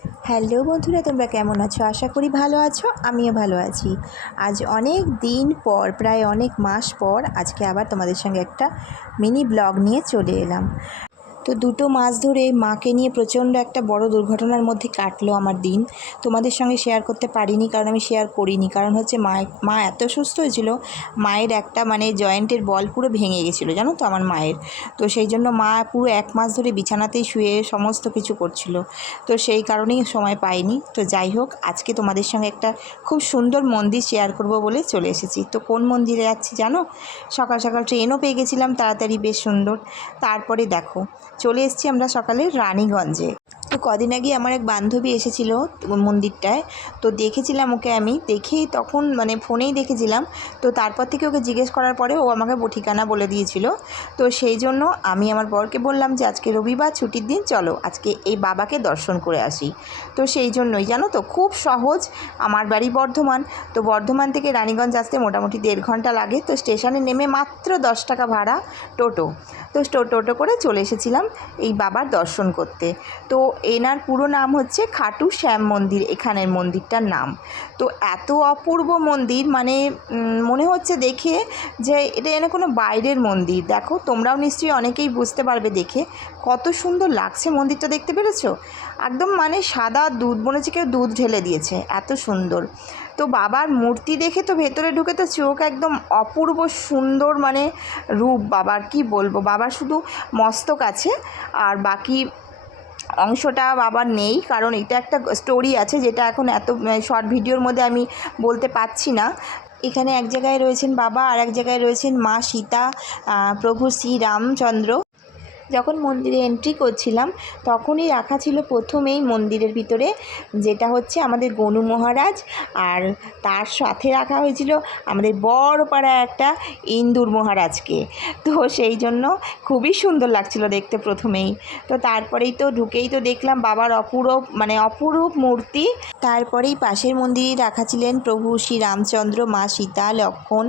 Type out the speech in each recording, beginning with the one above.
Hello বন্ধুরা, তোমরা কেমন আছো? আশা করি ভালো আছো। আমিও ভালো আছি। আজ অনেক দিন পর, প্রায় অনেক মাস পর আজকে আবার তোমাদের সঙ্গে একটা মিনি ব্লগ নিয়ে চলে এলাম। তো দুটো মাস ধরে মাকে নিয়ে প্রচণ্ড একটা বড় দুর্ঘটনার মধ্যে কাটলো আমার দিন। তোমাদের সঙ্গে শেয়ার করতে পারিনি, কারণ আমি শেয়ার করিনি। কারণ হচ্ছে মা এত সুস্থ হয়েছিল, মায়ের একটা জয়েন্টের বল পুরো ভেঙে গেছিলো, জানো তো আমার মায়ের। তো সেই জন্য মা পুরো 1 মাস ধরে বিছানাতেই শুয়ে সমস্ত কিছু করছিল। তো সেই কারণেই সময় পাইনি। তো যাই হোক, আজকে তোমাদের সঙ্গে একটা খুব সুন্দর মন্দির শেয়ার করব বলে চলে এসেছি। তো কোন মন্দিরে যাচ্ছি জানো? সকাল সকাল ট্রেনও পেয়ে গেছিলাম তাড়াতাড়ি, বেশ সুন্দর। তারপরে দেখো, চলে এসেছি আমরা সকালে রানীগঞ্জে। তো কদিন আগে আমার এক বান্ধবী এসেছিলো মন্দিরটায়। তো দেখেছিলাম ওকে, আমি দেখেই তখন ফোনেই দেখেছিলাম। তো তারপর থেকে ওকে জিজ্ঞেস করার পরে ও আমাকে ঠিকানা বলে দিয়েছিল। তো সেই জন্য আমি আমার বরকে বললাম যে আজকে রবিবার, ছুটির দিন, চলো আজকে এই বাবাকে দর্শন করে আসি। তো সেই জন্যই জানো তো, খুব সহজ। আমার বাড়ি বর্ধমান। তো বর্ধমান থেকে রানীগঞ্জ আসতে মোটামুটি 1.5 ঘন্টা লাগে। তো স্টেশনে নেমে মাত্র 10 টাকা ভাড়া টোটো। তো টোটো করে চলে এসেছিলাম এই বাবার দর্শন করতে। তো এনার পুরো নাম হচ্ছে খাটু শ্যাম মন্দির, এখানের মন্দিরটার নাম। তো এত অপূর্ব মন্দির, মনে হচ্ছে দেখে যে এটা যেন কোনো বাইরের মন্দির। দেখো, তোমরাও নিশ্চয়ই অনেকেই বুঝতে পারবে দেখে কত সুন্দর লাগছে মন্দিরটা, দেখতে পেরেছো? একদম সাদা দুধ, মনে হচ্ছে কেউ দুধ ঢেলে দিয়েছে, এত সুন্দর। তো বাবার মূর্তি দেখে তো ভেতরে ঢুকে তো চোখ একদম অপূর্ব সুন্দর, রূপ বাবার, কি বলবো। বাবার শুধু মস্তক আছে, আর বাকি অংশটা বাবার নেই, কারণ এটা একটা স্টোরি আছে যেটা এখন এত শর্ট ভিডিওর মধ্যে আমি বলতে পারছি না। এখানে এক জায়গায় রয়েছেন বাবা, আর এক জায়গায় রয়েছেন মা সীতা, প্রভু শ্রীরামচন্দ্র। যখন মন্দিরে এন্ট্রি করছিলাম তখনই রাখা ছিল প্রথমেই মন্দিরের ভিতরে, যেটা হচ্ছে আমাদের গনু মহারাজ, আর তার সাথে রাখা হয়েছিল আমাদের বড়পাড়া একটা ইন্দুর মহারাজকে। তো সেই জন্য খুবই সুন্দর লাগছিল দেখতে প্রথমেই। তো তারপরেই তো ঢুকেই তো দেখলাম বাবার অপরূপ মূর্তি। তারপরেই পাশের মন্দিরে রাখা ছিলেন প্রভু শ্রীরামচন্দ্র, মা সীতা, লক্ষ্মণ,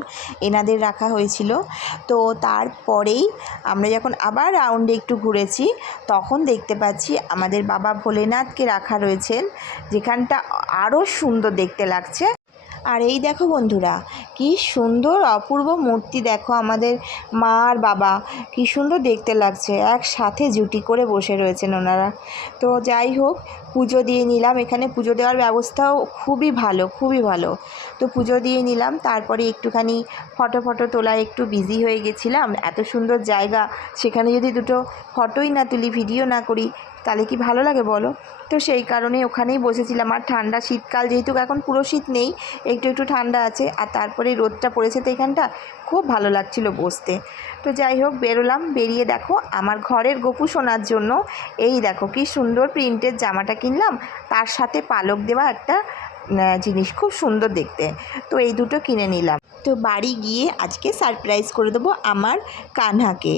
এনাদের রাখা হয়েছিল। তো তারপরেই আমরা যখন আবার রাউন্ডে একটু ঘুরেছি তখন দেখতে পাচ্ছি আমাদের বাবা ভোলেনাথকে রাখা রয়েছেন, যেখানটা আরও সুন্দর দেখতে লাগছে। আর এই দেখো বন্ধুরা, কি সুন্দর অপূর্ব মূর্তি, দেখো আমাদের মা আর বাবা কি সুন্দর দেখতে লাগছে, একসাথে জুটি করে বসে রয়েছেন ওনারা। তো যাই হোক, পুজো দিয়ে নিলাম। এখানে পুজো দেওয়ার ব্যবস্থাও খুবই ভালো, খুবই ভালো। তো পুজো দিয়ে নিলাম, তারপরে একটুখানি ফটো তোলায় একটু বিজি হয়ে গেছিলাম। এত সুন্দর জায়গা, সেখানে যদি দুটো ফটোই না তুলি, ভিডিও না করি, তাহলে কি ভালো লাগে বলো? তো সেই কারণে ওখানেই বসেছিলাম। আর ঠান্ডা শীতকাল, যেহেতু এখন পুরো শীত নেই, একটু ঠান্ডা আছে, আর তারপরে রোদটা পড়েছে, তো এখানটা খুব ভালো লাগছিল বসতে। তো যাই হোক, বেরোলাম। বেরিয়ে দেখো, আমার ঘরের গোপু সোনার জন্য এই দেখো কি সুন্দর প্রিন্টের জামাটা কিনলাম, তার সাথে পালক দেওয়া একটা জিনিস, খুব সুন্দর দেখতে। তো এই দুটো কিনে নিলাম। তো বাড়ি গিয়ে আজকে সারপ্রাইজ করে দেবো আমার কানহাকে।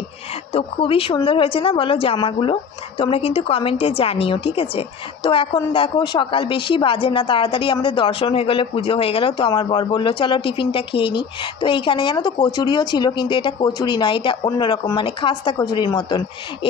তো খুবই সুন্দর হয়েছে না বলো জামাগুলো? তোমরা কিন্তু কমেন্টে জানিও, ঠিক আছে? তো এখন দেখো, সকাল বেশি বাজে না, তাড়াতাড়ি আমাদের দর্শন হয়ে গেলো, পুজো হয়ে গেল। তো আমার বর বললো চলো টিফিনটা খেয়ে নিই। তো এইখানে জানো তো কচুরিও ছিল, কিন্তু এটা কচুরি নয়, এটা অন্যরকম, খাস্তা কচুরির মতন।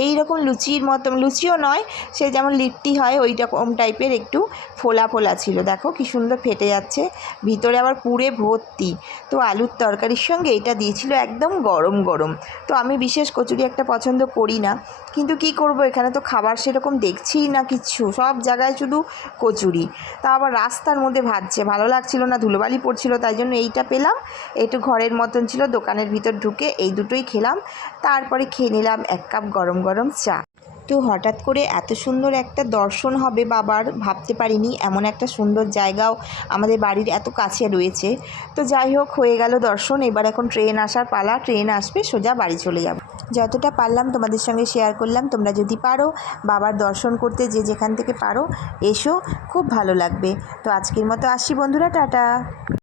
এই রকম লুচির মতন, লুচিও নয়, সে যেমন লিট্টি হয় ওই রকম টাইপের, একটু ফোলা ফোলা ছিল। দেখো কি সুন্দর ফেটে যাচ্ছে, ভিতরে আবার পুরে ভর্তি। তো আলুর তরকারির সঙ্গে এটা দিয়েছিল একদম গরম গরম। তো আমি বিশেষ কচুরি একটা পছন্দ করি না, কিন্তু কি করব, এখানে তো খাবার সেরকম দেখছিই না কিচ্ছু, সব জায়গায় শুধু কচুরি। তা আবার রাস্তার মধ্যে ভাজছে, ভালো লাগছিল না, ধুলোবালি পড়ছিল, তাই জন্য এইটা পেলাম। একটু ঘরের মতন ছিল, দোকানের ভিতর ঢুকে এই দুটোই খেলাম। তারপরে খেয়ে নিলাম 1 কাপ গরম গরম চা। তো হঠাৎ করে এত সুন্দর একটা দর্শন হবে বাবার, ভাবতে পারিনি। এমন একটা সুন্দর জায়গাও আমাদের বাড়ির এত কাছে রয়েছে। তো যাই হোক, হয়ে গেল দর্শন। এবার এখন ট্রেন আসার পালা, ট্রেন আসবে, সোজা বাড়ি চলে যাব। যতটা পারলাম তোমাদের সঙ্গে শেয়ার করলাম। তোমরা যদি পারো বাবার দর্শন করতে, যে যেখান থেকে পারো এসো, খুব ভালো লাগবে। তো আজকের মতো আসি বন্ধুরা, টাটা।